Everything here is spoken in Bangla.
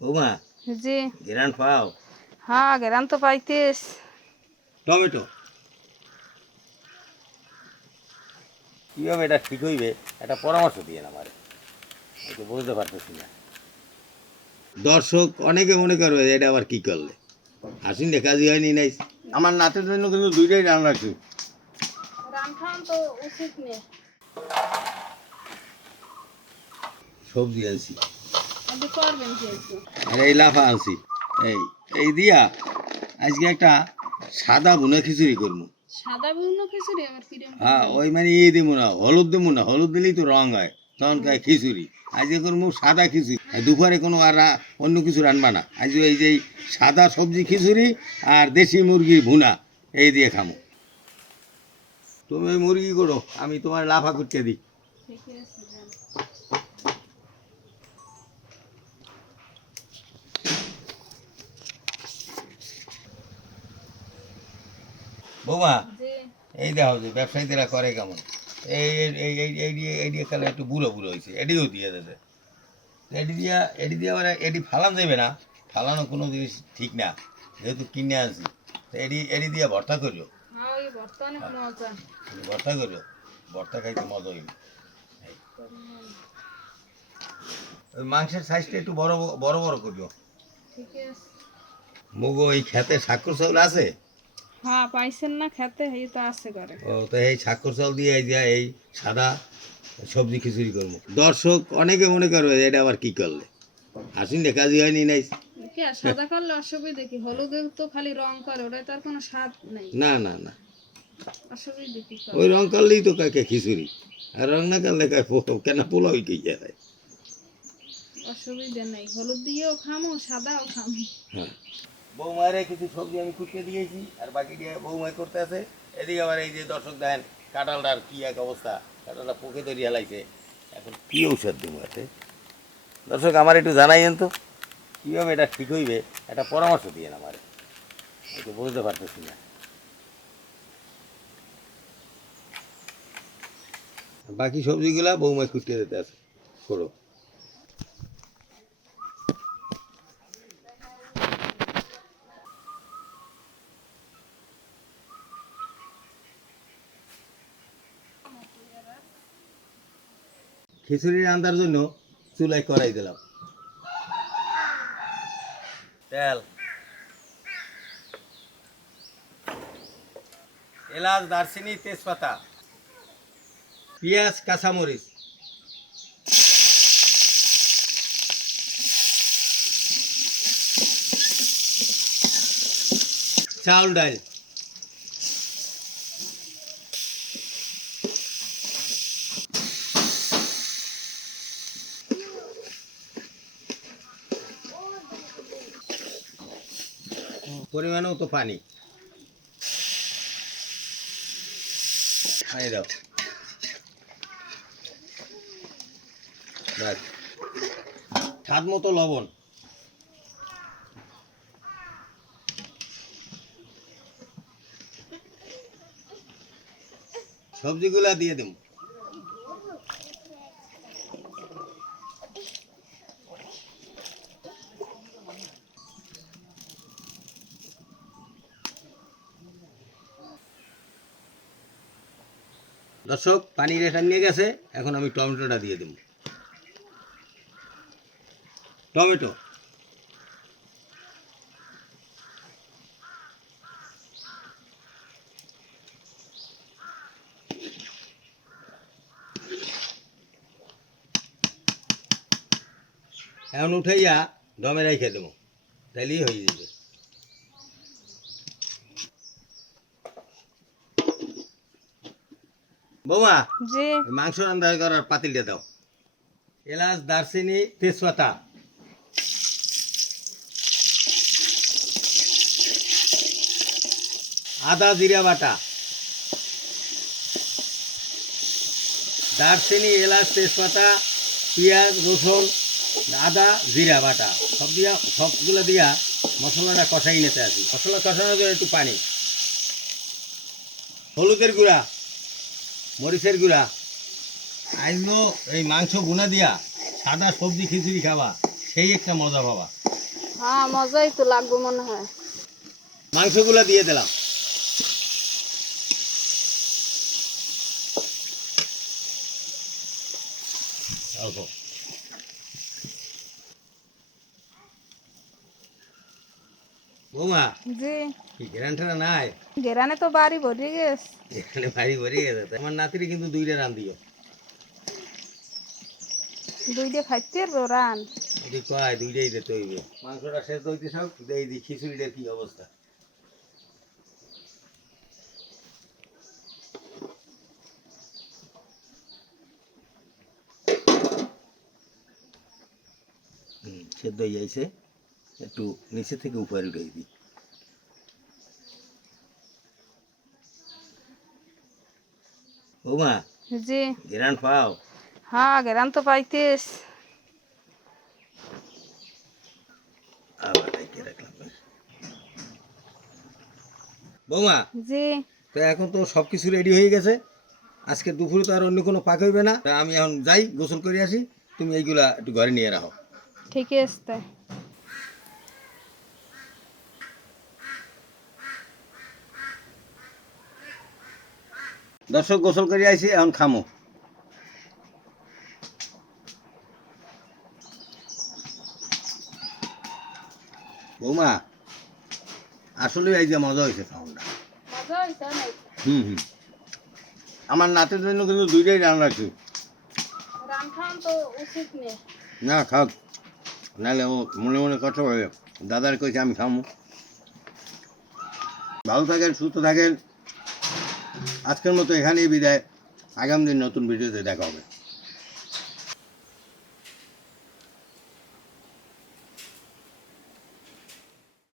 বৌমা জি। ঘেরান পাও? হ্যাঁ গেরান তো পাইতেস। টমেটো? কীভাবে এটা ঠিক হইবে? একটা পরামর্শ দিয়ে আমার। একটু বুঝতে পারতেছি না। দর্শক অনেকে মনে করবে এটা আবার কি করলে? হাসিন কাজই হয়নি নাই আমার নাতের জন্য কিন্তু দুইটাই রান্না নেই সবজি আনছি। করবেন কি এই লাফা আনছি। এই এই দিয়া আজকে একটা সাদা বুনা খিচুড়ি করব সাদা বিভিন্ন খিচুড়ি আবার হ্যাঁ ওই মানে ই দেবো না হলুদ দেবো না হলুদ দিলেই তো রং হয় তখন খায় খিচুড়ি। আজকে করব সাদা খিচুড়ি। আর দুপুরে কোনো আর অন্য কিছু রান্না না। আজ এই যে সাদা সবজি খিচুড়ি আর দেশি মুরগির ভুনা এই দিয়ে খামো। তুমি মুরগি করো আমি তোমার লাফা করতে দিই ঠিক আছে যান। বৌমা এই দেখো যে ব্যবসায়ীরা করে কেমন? এই এই এই এই দিয়ে একটু বুড়ো বুড়ো হয়েছে এটিও দিয়ে দেবে। এটি দিয়া এটি দিয়ে আবার এটি ফালান দেবে না ফালানো কোনো জিনিস ঠিক না যেহেতু কিনে আনছি। এটি এটি দিয়ে ভর্তা করিও হ্যাঁ ভর্তা করিও ভর্তা খাইতে মজা ওই মাংসের সাইজটা একটু বড় বড় বড় করিও মুগো এই খেতে সাক্ষর চাউল আছে? হ্যাঁ পাইছেন না খেতে এই তো আছে করে ও তো এই সাক্ষর চাল দিয়ে এই যে এই সাদা সবজি খিচুড়ি করব। দর্শক অনেকে মনে করবে এটা আবার কি করলে? হাসিন কাজই হয়নি নাই। সাদা করলে অসুবিধা কি? হলুদে তো খালি রং করে ওটা তো আর কোনো স্বাদ নেই। না না না। অসুবিধা কি ওই রং করলেই তো কাকে খিচুড়ি? আর রং না করলে কাকে কেন পোলাওই কে যায় অসুবিধা নেই। হলুদ দিয়েও খামো সাদাও খামো। হ্যাঁ। বৌমারে কিছু সবজি আমি কুটিয়ে দিয়েছি, আর বাকি দিয়ে বৌমাই করতে আছে। এদিকে আবার এই যে দর্শক দেখেন, কাঁঠালটার কী এক অবস্থা। কাঁঠালটা পোকে তৈরি হেলাইছে এখন কি ঔষধ দেবো এতে দর্শক, আমার একটু জানাইয়েন তো, কীভাবে এটা ঠিক হইবে? একটা পরামর্শ দিয়ে আমার। একটু বুঝতে পারতেছি না। বাকি সবজিগুলা বৌমাই কুটিয়ে দিতে আছে। করো। খিচুড়ি রান্নার জন্য চুলাই করাই দিলাম। তেল। এলাচ দারচিনি তেজপাতা। পেঁয়াজ কাঁচামরিচ। চাউল ডাল। পরিমাণও তো পানি। পানি দাও। স্বাদ মতো লবণ। সবজিগুলা দিয়ে দেব দর্শক, পানি রেখা নিয়ে গেছে, এখন আমি টমেটোটা দিয়ে দেব। টমেটো। এখন উঠাইয়া দমে রেখে দেবো, তাইলেই হয়ে যাবে। বৌমা জি। মাংস রান্না করার পাতিলটা দাও। এলাচ দারচিনি তেজপাতা। আদা জিরা বাটা। দারচিনি এলাচ তেজপাতা পেঁয়াজ রসুন আদা জিরা বাটা। সব দিয়া সবগুলো দিয়া মশলাটা কষাই নিতে আসি। মশলা কষানোর জন্য একটু পানি। হলুদের গুঁড়া। মরিচের গুঁড়া। আইলো এই মাংস গুনা দিয়া সাদা সবজি খিচুড়ি খাবা সেই একটা মজা পাবা। হ্যাঁ মজাই তো লাগবে মনে হয়। মাংসগুলা দিয়ে দিলাম। অল্প। বৌমা জি। কি গ্যারান্টার নাই? গেরানে তো বাড়ি ভরে গেছে। এখানে ভারী ভরে গেছে। আমার নাতিরে কিন্তু দুইটা রান দিও। দুইটা খাইতে পারব রান। যদি কয় দুইটাই দিতে হইবে। মাংসটা শেষ হইতে সব দেই। দি খিচুড়িটার কি অবস্থা? সেদ্ধ হয়ে যাইছে। একটু নিচে থেকে উপরে উঠে দিই। বৌমা জি। পাও? হ্যাঁ গেরান তো পাইতেস। আবার রাখলাম বৌমা জি। তো এখন তো সব কিছু রেডি হয়ে গেছে। আজকে দুপুরে তো আর অন্য কোনো পাক হইবে না। আমি এখন যাই গোসল করে আসি। তুমি এইগুলা একটু ঘরে নিয়ে রাখো। ঠিক আছে দর্শক গোসল করে আইছি এখন খামো। বৌমা আসলে এই যে মজা হয়েছে খাওয়াটা হুম হুম। আমার নাতের জন্য কিন্তু দুইটাই রান্না নেই। না খাক। নাহলে ও মনে মনে কষ্ট হবে দাদার কইছে আমি খামো। ভালো থাকেন সুস্থ থাকেন। আজকের মতো এখানেই বিদায়। আগামী দিন নতুন ভিডিওতে দেখা হবে।